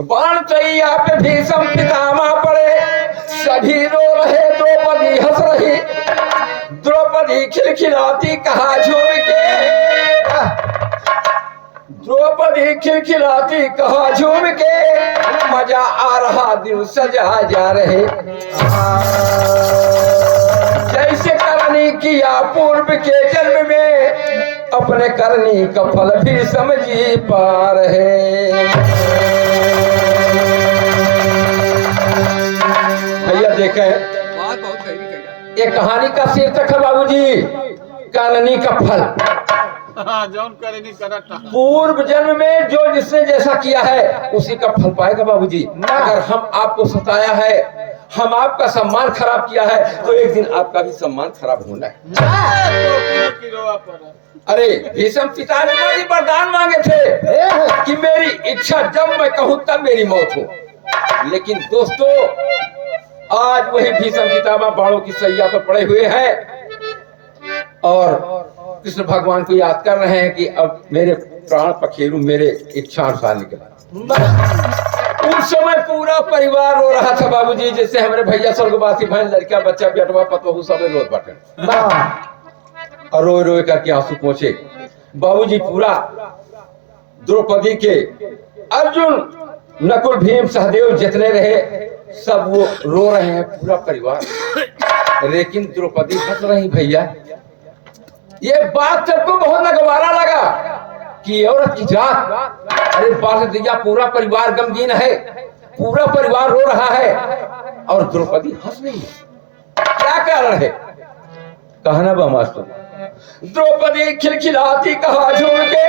बाण चैया पे भीषम पितामह पड़े, सभी रो रहे, द्रौपदी हंस रही। द्रौपदी खिलखिलाती कहा झूम के, द्रौपदी खिलखिलाती कहा झूम के, मजा आ रहा दिल सजा जा रहे। जैसे करनी किया पूर्व के जन्म में, अपने करनी का फल भी समझी पा रहे। भैया देखें, ये कहानी का शीर्षक है बाबूजी, करनी का फल। जौन करनी करत पूर्व जन्म में जो जिसने जैसा किया है उसी का फल पाएगा बाबूजी। अगर हम आपको सताया है, हम आपका सम्मान खराब किया है, तो एक दिन आपका भी सम्मान खराब होना है। अरे भीष्म पिता ने मुझे वरदान मांगे थे कि मेरी इच्छा जब मैं कहूं तब मेरी मौत हो। लेकिन दोस्तों, आज वही भीष्म पितामह बाणों की सैया पर पड़े हुए हैं और कृष्ण भगवान को याद कर रहे हैं कि अब मेरे प्राण पखेरु मेरे इच्छा अनुसार निकला। उस समय पूरा परिवार रो रहा था बाबूजी, जैसे हमारे भैया स्वर्गवासी बहन, लड़का, बच्चा, बेटवा, पतोहू सब रोज बटन और रोए रोए करके आंसू पहुंचे। बाबूजी पूरा द्रौपदी के अर्जुन, नकुल, भीम, सहदेव जितने रहे सब वो रो रहे हैं, पूरा परिवार। लेकिन द्रौपदी हंस रही। भैया ये बात सबको बहुत नगवारा लगा कि औरत की जात, अरे बात दिया, पूरा परिवार गमगीन है, पूरा परिवार रो रहा है और द्रौपदी हंस रही है। क्या कारण है? कहना बा मास्टर। द्रौपदी खिलखिलाती कहा झूम के,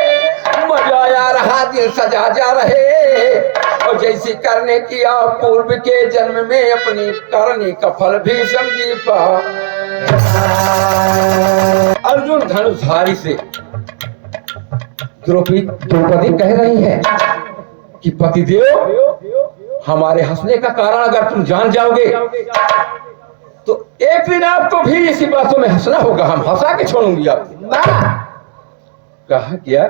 मजा आ रहा दिल सजा जा रहे। और जैसी करने किया पूर्व के जन्म में, अपनी करनी का फल भी समझी पा। अर्जुन धनुषधारी से द्रौपदी कह रही है कि पतिदेव, हमारे हंसने का कारण अगर तुम जान जाओगे तो एक दिन आपको भी इसी बातों में हंसना होगा, हम हंसा के छोड़ूंगी आपको। कहा क्या?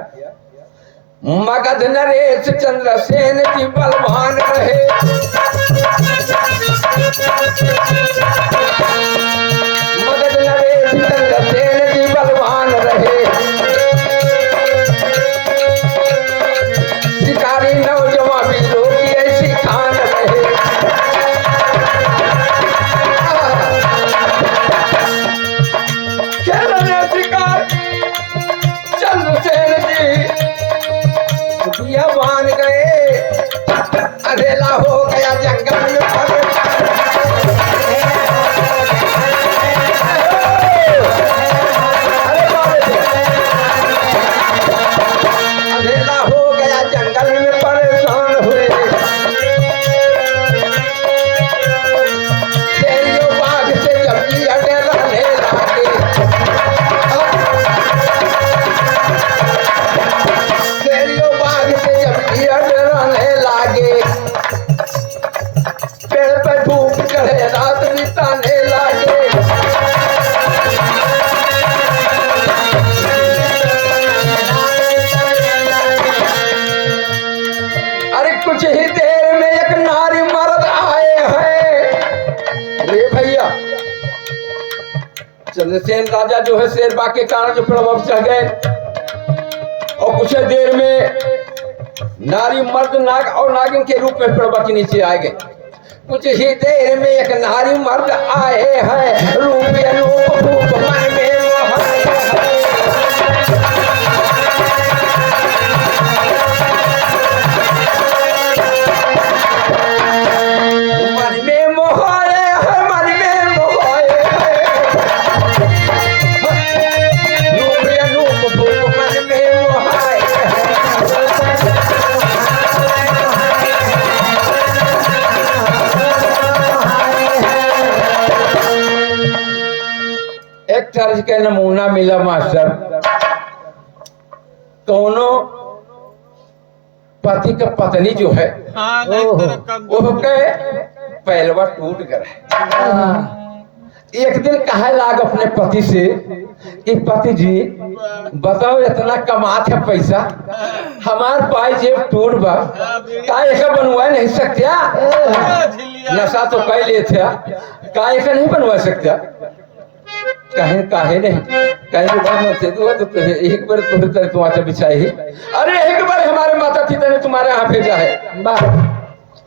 मगध नरेश चंद्रसेन जी बलवान रहे, मगध नरेश चंद्रसेन जी बलवान रहे, शिकारी नौजवान वीरों की ऐसी खान रहे। खेलने शिकार चंद्रसेन जी दिया बान गए, अधेला हो गया जंगल में अधेला हो गया जंगल में परेशान हुए। शेरियों बाघ से जब भी अटे रहने लागे, शेरियों बाघ से जब भी अटे रहने लागे, पेड़ पे धूप चढ़े रात बिताने लागे। अरे कुछ ही देर में एक नारी मर्द आए हैं। रे भैया, चंद्रसेन राजा जो है शेरबा के कारण जो प्रभाव चढ़ गए और कुछ ही देर में नारी मर्द नाग और नागिन के रूप में प्रभा के नीचे आ गए। कुछ ही देर में एक नारी मर्द आए हैं, रूप अनूप रूप मन में मोहाए हैं, मन में मोहाए हैं, रूप अनूप रूप मन में मोहाए हैं। एक तर्ज के नमूना मिला मास्टर। दोनों पति का पत्नी जो है वो के पहलवा टूट गया है, एक दिन कहे लाग अपने पति से कि पति जी बताओ इतना कमात है पैसा, हमार पाई जेब टूट बा, का एक बनवा नहीं सकते? नशा तो कह लिए थे, का एक नहीं बनवा सकते? कहे काहे नहीं, कहे तो एक बार तुम्हें तुम्हारा बिछाई, अरे एक बार हमारे माता पिता ने तुम्हारे यहाँ भेजा है,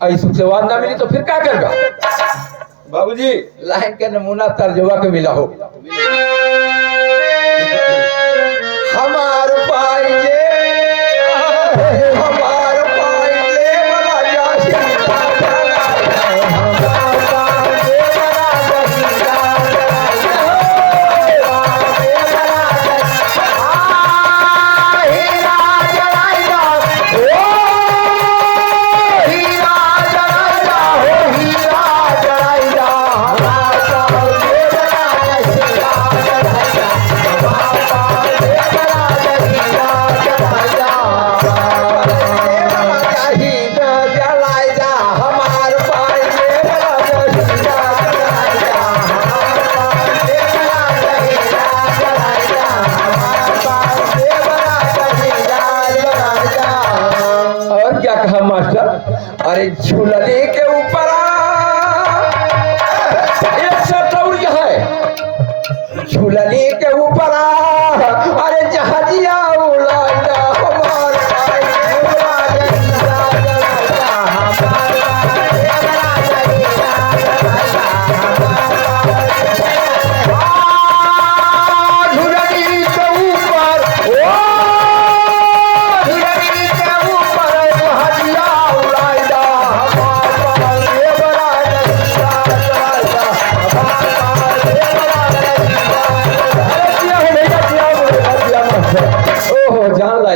ऐसी जवाब ना मिली तो फिर क्या करगा? बाबूजी लाइन का नमूना तर्जुमा के मिला हो। हमार पाई अरे झूलने के ऊपर एक सटौरी है, झूलने के ऊपर अरे जहाजिया उड़ाया हमार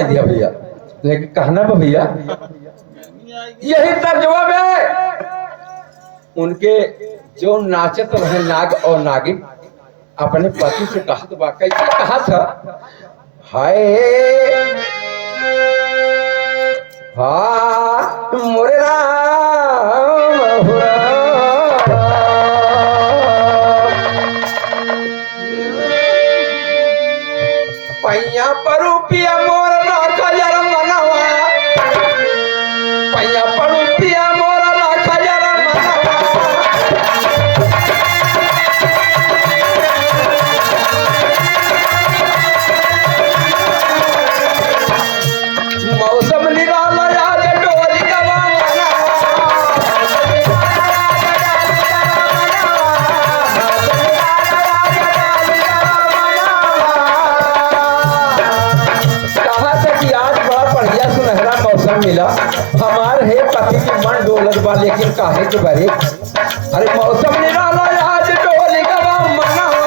दिया भैया, लेकिन कहना भैया यही तर्जुमा में उनके जो नाचत रहे नाग और नागिन अपने पति से कहा तो कैसे कहा था, हाय हाँ मोरे राम पैया परू पिया मोर मिला, हमारे है पति की मन डोलत बा, लेकिन काहे के बारे अरे मौसम निराला आज डोली गवा मनवा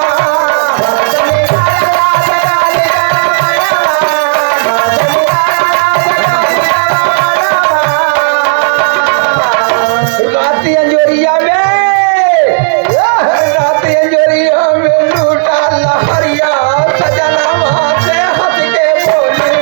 राती अंजोरिया में लूटा लहरिया सजना से हंस के बोली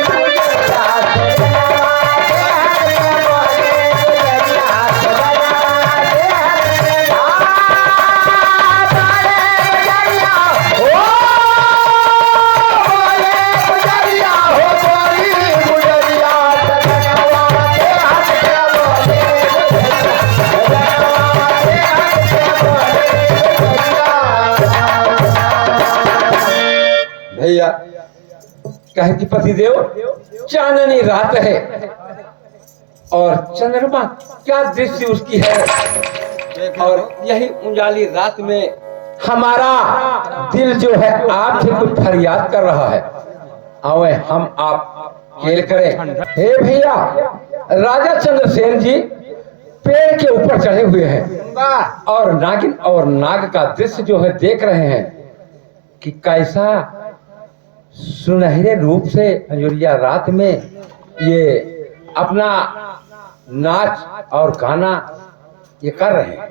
भैया कहे कि पतिदेव चांदनी रात है और चंद्रमा क्या दृष्टि उसकी है, और यही उजाली रात में हमारा दिल जो है आपसे कुछ फरियाद कर रहा है, आवे हम आप खेल करें। हे भैया राजा चंद्रसेन जी पेड़ के ऊपर चढ़े हुए हैं और नागिन और नाग का दृश्य जो है देख रहे हैं कि कैसा सुनहरे रूप से अंजुरिया रात में ये अपना नाच और गाना ये कर रहे हैं।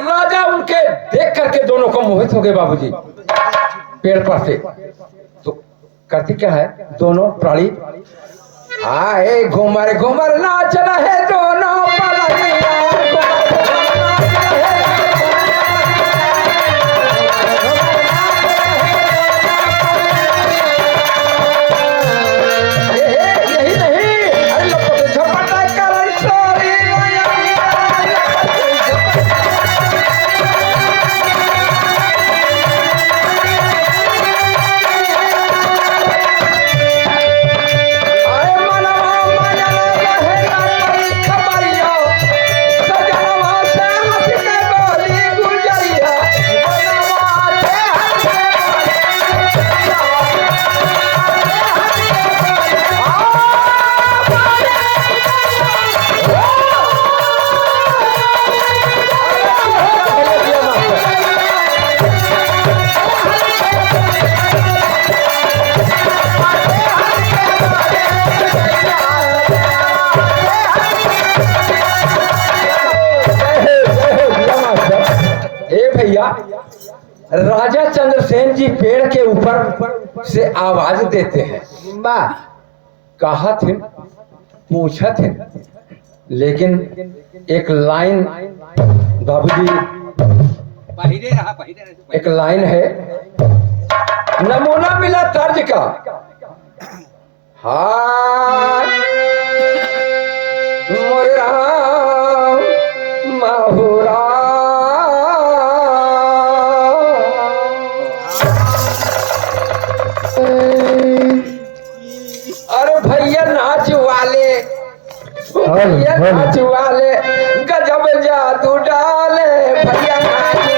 राजा उनके देख करके दोनों को मोहित हो गए बाबूजी पेड़ पर से। तो करती क्या है दोनों प्राणी, आए घूमर घूमर नाच रहे दोनों पलंगिया, राजा चंद्रसेन जी पेड़ के ऊपर से आवाज देते हैं। वाह। कहा थे, पूछा थे, लेकिन एक लाइन बाबूजी, एक लाइन है, नमूना मिला तर्ज का। हाय मोरा महुरा, अरे भैया नाच वाले, भैया नाच वाले, गजब जादू डाले, भैया नाच वाले।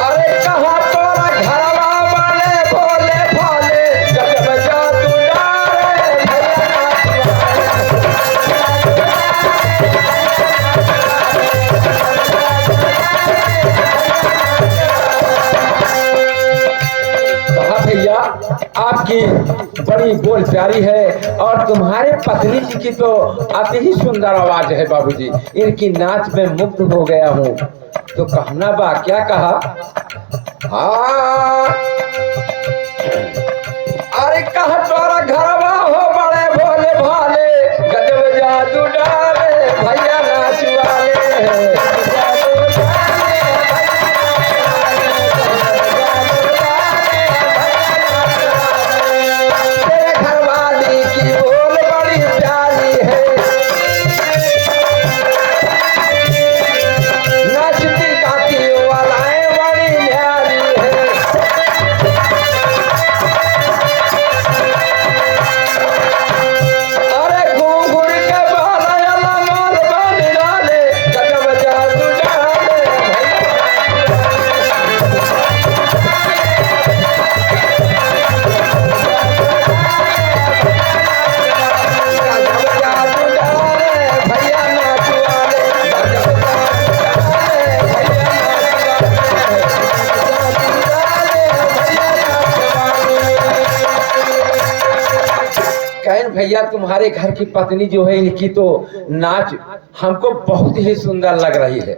अरे कहाँ तोरा घरवा वाले बोले भाले, गजब जादू डाले, भैया नाच कहा भैया आपकी बड़ी बोल प्यारी है और तुम्हारे पत्नी जी की तो अति ही सुंदर आवाज है बाबूजी, इनकी नाच में मुग्ध हो गया हूँ। तो कहना बा, क्या कहा? हाँ अरे कहा तोरा घरवा हो बड़े भोले भाले, गजब जादू डाले, भैया नाच वाले। तेरे घरवाली की बोल बड़ी प्यारी है, नाचती गाती वालाएं बड़ी न्यारी है। अरे घूंघूर के बाला माल बन डाले, गजब जादू डाले, गजब जादू डाले, भैया नाच वाले, गजब जादू डाले, भैया नाच वाले। कहन भैया तुम्हारे घर की पत्नी जो है इनकी तो नाच हमको बहुत ही सुंदर लग रही है।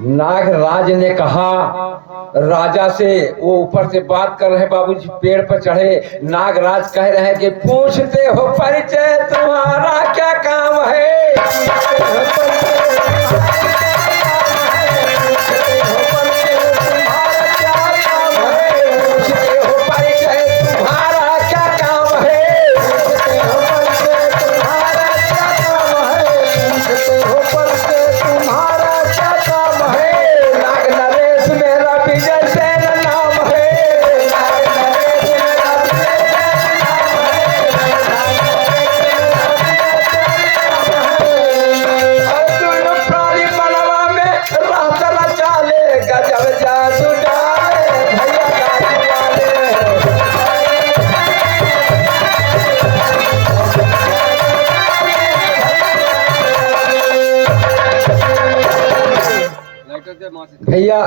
नागराज ने कहा राजा से, वो ऊपर से बात कर रहे हैं बाबूजी, पेड़ पर चढ़े नागराज कह रहे हैं कि पूछते हो परिचय तुम्हारा क्या काम है? पूछते हो परिचय तुम्हारा क्या काम है? पूछते हो परिचय तुम्हारा क्या काम है? पूछते हो परिचय तुम्हारा क्या काम है? नाग नरेश मेरा विजय सेन नाम है, नाग नरेश मेरा विजय सेन नाम है, अर्जुन प्राणी बनवा में रात रचाले, गजब जादू डाले, भैया नाच वाले। भैया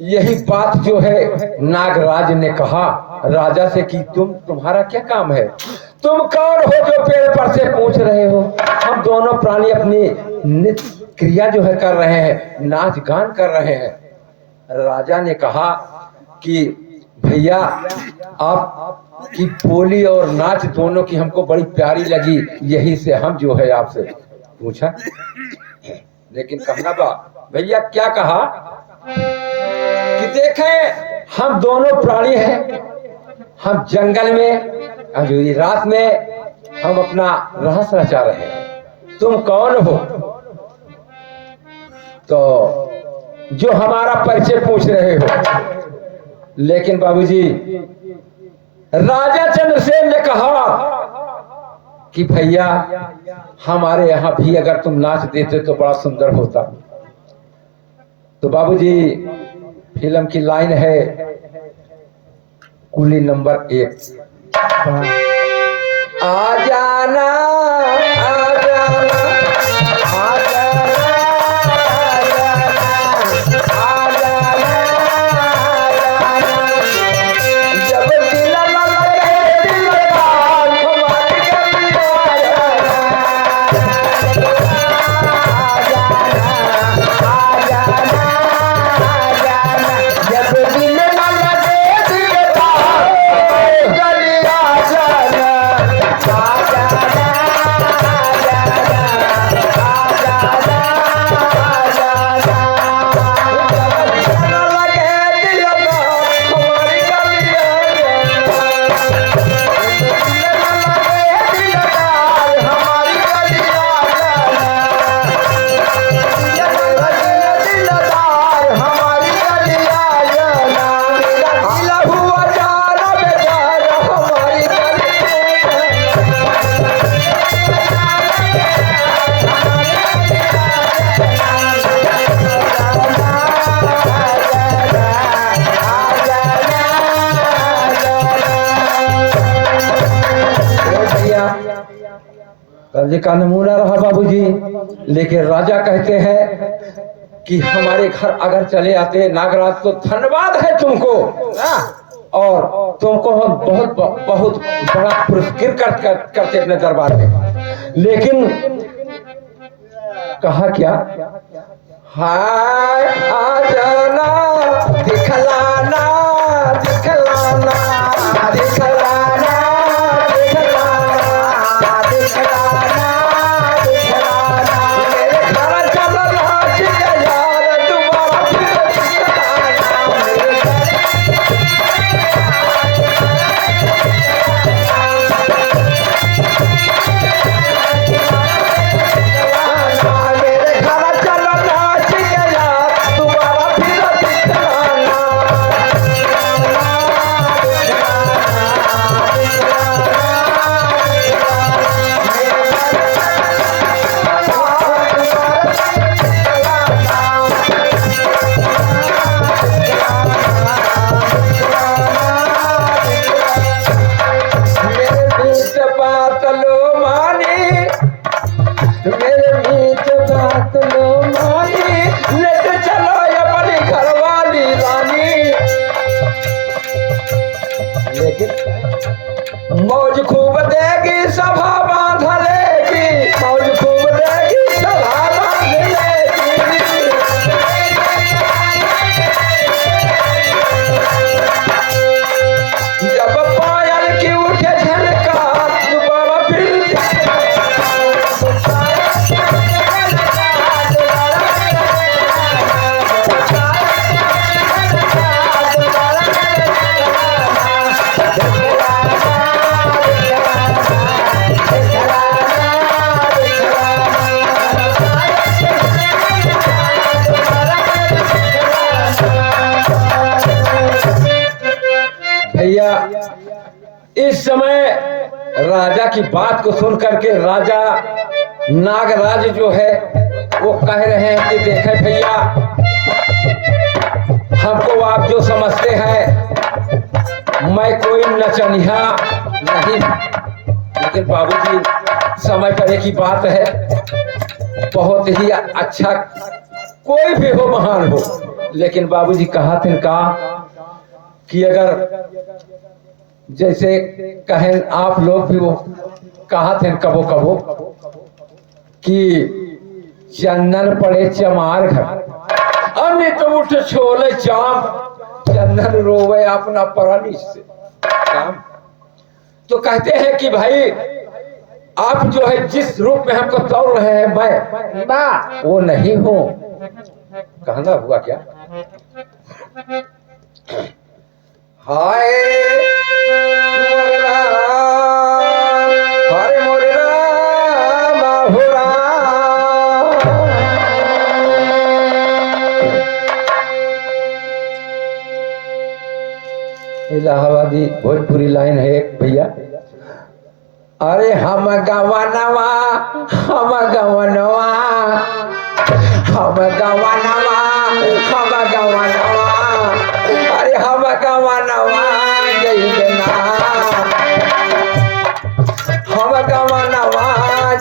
यही बात जो है नागराज ने कहा राजा से कि तुम्हारा क्या काम है? तुम कौन हो जो पेड़ पर से पूछ रहे हो? हम दोनों प्राणी अपनी नित्य क्रिया जो है कर रहे हैं, नाच गान कर रहे हैं। राजा ने कहा कि भैया आप की बोली और नाच दोनों की हमको बड़ी प्यारी लगी, यही से हम जो है आपसे पूछा। लेकिन कहना बा भैया, क्या कहा कि देखें हम दोनों प्राणी हैं, हम जंगल में अजूरी रात में हम अपना रहस रचा रहे हैं, तुम कौन हो? तो जो हमारा परिचय पूछ रहे हो। लेकिन बाबूजी राजा चंद्रसेन ने कहा कि भैया हमारे यहाँ भी अगर तुम नाच देते तो बड़ा सुंदर होता। तो बाबूजी फिल्म की लाइन है कुली नंबर 1, आ जाना आ जाना आ जाना आ जाना आ जाना, जब दिल लगे दिल का कर्ज का नमूना रहा बाबूजी। लेकिन राजा कहते हैं कि हमारे घर अगर चले आते नागराज तो धन्यवाद है तुमको, और तुमको हम बहुत बहुत बड़ा पुरस्कृत करते अपने दरबार में। लेकिन कहा क्या, हाय आ जाना दिखलाना दिखलाना दिखलाना दिखलाना दिखलाना दिखलाना मेरे घर चलना चाहिए यार दोबारा फिर दिखलाना मेरे घर चलना चाहिए यार दोबारा फिर दिखलाना। मेरे मीत बात लो मानी, मेरे मीत बात लो मानी, लेते चलो अपनी घरवाली रानी। लेकिन मौज खूब देगी सभा बांध लेगी, मौज खूब देगी सभा बांध लेगी। जब पायल की उठे झनकार दोबारा फिर भैया इस समय राजा की बात को सुन करके राजा नागराज जो है वो कह रहे हैं कि देखे भैया, हमको आप जो समझते हैं मैं कोई नचनिया नहीं, लेकिन बाबूजी समय पर एक ही बात है, बहुत ही अच्छा कोई भी हो महान हो, लेकिन बाबूजी कहा तिनका कि अगर जैसे कहें आप लोग भी वो कहा थे कबो कबो कि चंदन पड़े चमार घर, अन्य तो उठ छोले चाम, चंदन रोवे अपना परानी से काम। तो कहते हैं कि भाई आप जो है जिस रूप में हमको तोड़ रहे हैं मैं वो नहीं हूं। कहना हुआ क्या, हाय मोरला हाय मोरला बाहुरा, इलाहाबादी भोजपुरी लाइन है एक भैया। अरे हम गवनवा हम गवनवा हम गवनवा हम गवनवा, अरे हम गवनवा जइबना हम गवनवा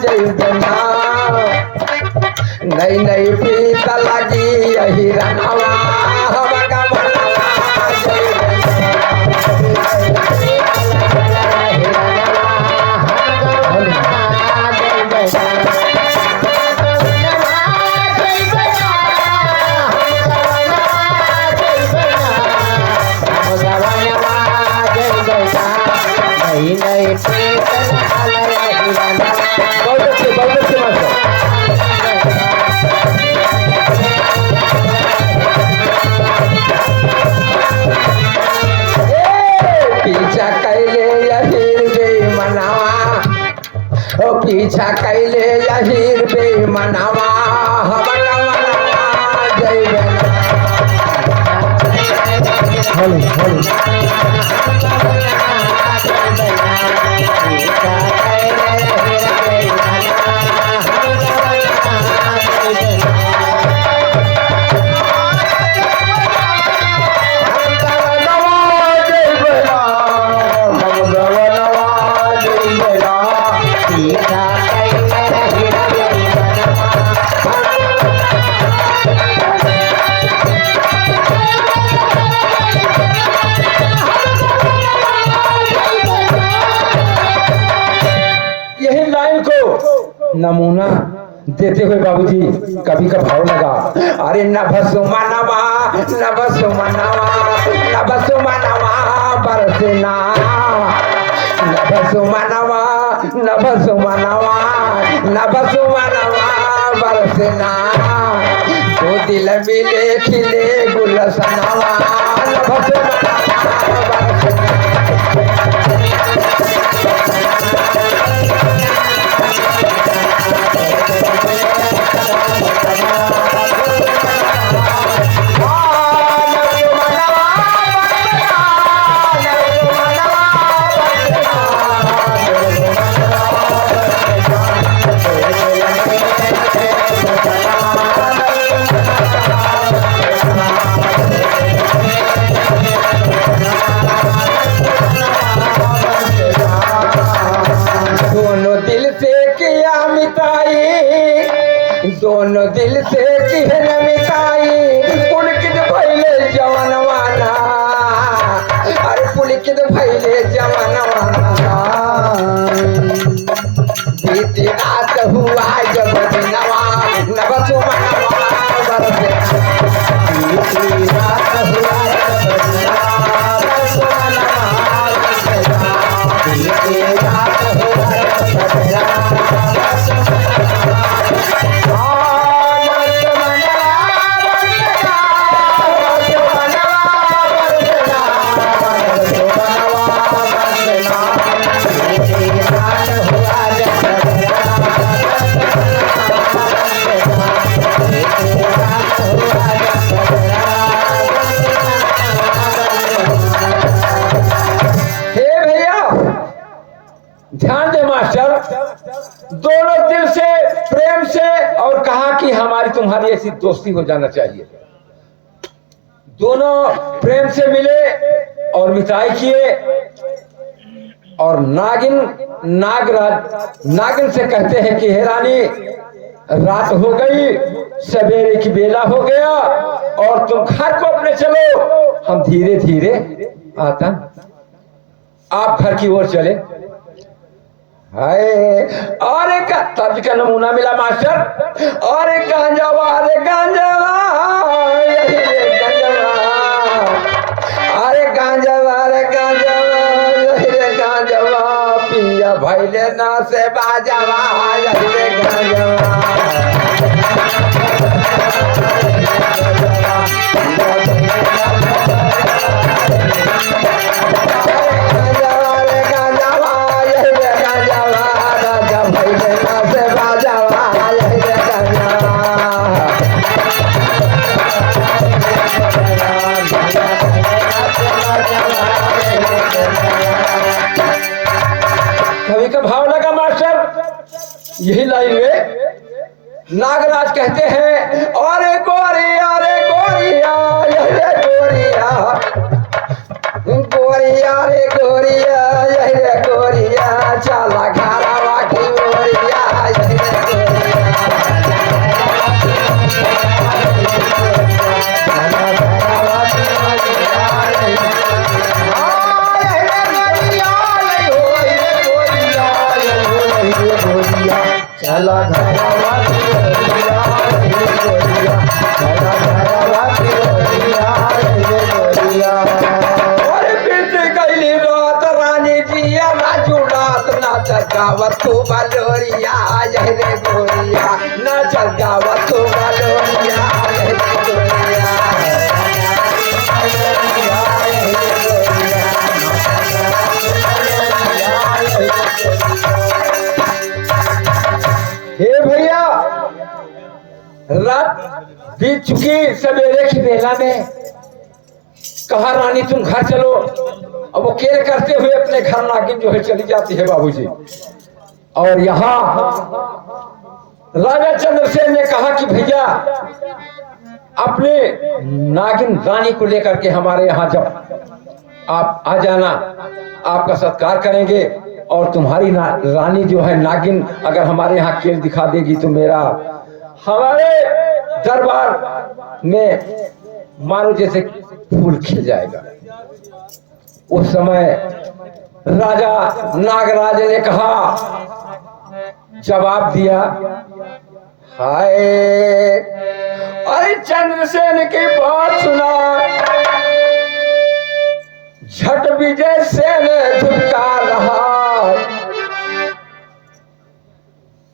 जइबना, नई नई पीत लगी यही रनवा हम गवनवा पीछा कैले यहीर बेमनावा, ओ पीछा कैले यहीर बेमनावा हम गवनवा जइबना। हम गवनवा जइबना, पीछा कैले नमूना देते हुए बाबूजी कवि का भाव लगा। अरे नभसु मनवा नभसु मनवा नभसु मनवा बरसना, नभसु मनवा नभसु मनवा नभसु मनवा बरसना, तो दिल मिले खिले गुलसनवा नभसु मनवा बरसना। दोनों दिल से किहन मिताई पुलकित भैले जवानवाना, अरे पुलकित भैले जवानवाना, बीती रात हुआ जब दिनवा नभसु मनवा बरसना, बीती रात हुआ जब दिनवा नभसु मनवा बरसना, बीती रात हुआ जब दिनवा नभसु मनवा ध्यान दे मास्टर, दोनों दिल से प्रेम से और कहा कि हमारी तुम्हारी ऐसी दोस्ती हो जाना चाहिए। दोनों प्रेम से मिले और मिताई किए और नागिन से कहते हैं कि हे रानी रात हो गई, सवेरे की बेला हो गया और तुम घर को अपने चलो, हम धीरे धीरे आता। आप घर की ओर चले। हाय अरे तर्ज का नमूना मिला मास्टर। अरे गांजावा अरे गांजावा अरे गांजावा अरे गांजावा अरे गांजावा पिया भैले ना से बाजावा अरे गांजावा यही लाइन में नागराज कहते हैं अरे गोरिया रे गोरिया रे गोरिया गोरिया रे गोरिया रे गोरिया चला घरवा की गोरिया रे चला घरवा की गोरिया रे गोरिया चला घरवा की गोरिया रे गोरिया। और बीत गई रात रानी जिया नाचू रात नाच गावत तू बलोरिया रे गोरिया नाच गावत तू बलोरिया रे गोरिया। हे भैया रात बीत चुकी, सवेरे की बेला में कहा रानी तुम घर चलो। अब वो केर करते हुए अपने घर नागिन जो है चली जाती है बाबूजी। और यहाँ राजा चंद्रसेन ने कहा कि भैया अपने नागिन रानी को लेकर के हमारे यहाँ जब आप आ जाना, आपका सत्कार करेंगे और तुम्हारी रानी जो है नागिन अगर हमारे यहाँ खेल दिखा देगी तो मेरा हमारे दरबार में मानो जैसे फूल खिल जाएगा। उस समय राजा नागराज ने कहा जवाब दिया, हाय अरे चंद्रसेन की बात सुना, झट विजय सेन धुलका रहा,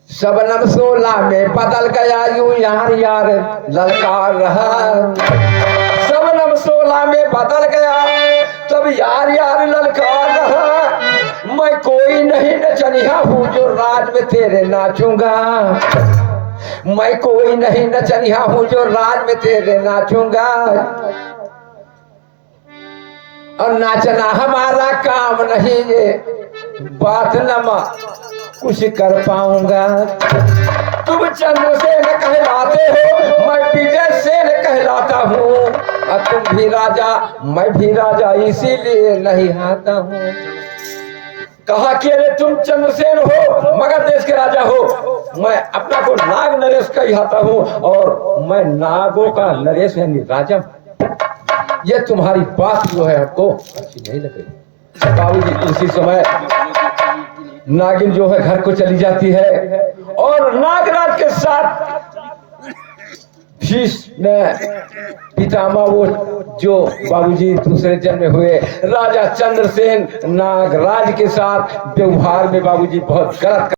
शबनम 16 में बदल गया यूं यार यार ललकार रहा, शबनम 16 में बदल गया तब यार यार ललकार रहा, मैं कोई नहीं नचनिया हूँ जो राज में तेरे नाचूंगा, मैं कोई नहीं नचनिया हूँ जो राज में तेरे नाचूंगा, और नाचना हमारा काम नहीं, ये बात न कुछ कर पाऊंगा, तुम चंद्रसेन कहलाते हो, मैं विजय सेन कहलाता हूँ, और तुम भी राजा मैं भी राजा इसीलिए नहीं आता हूँ। कहा कि अरे तुम चंद्रसेन हो मगध देश के राजा हो, मैं अपना को नाग नरेश कहलाता हूँ, और मैं नागों का नरेश यानी राजा। ये तुम्हारी बात जो है हमको अच्छी नहीं लग रही। बाबूजी उसी समय नागिन जो है घर को चली जाती है, और नागराज के साथ भीष्म पितामह वो जो बाबूजी दूसरे जन्म हुए राजा चंद्रसेन नागराज के साथ व्यवहार में बाबूजी बहुत गलत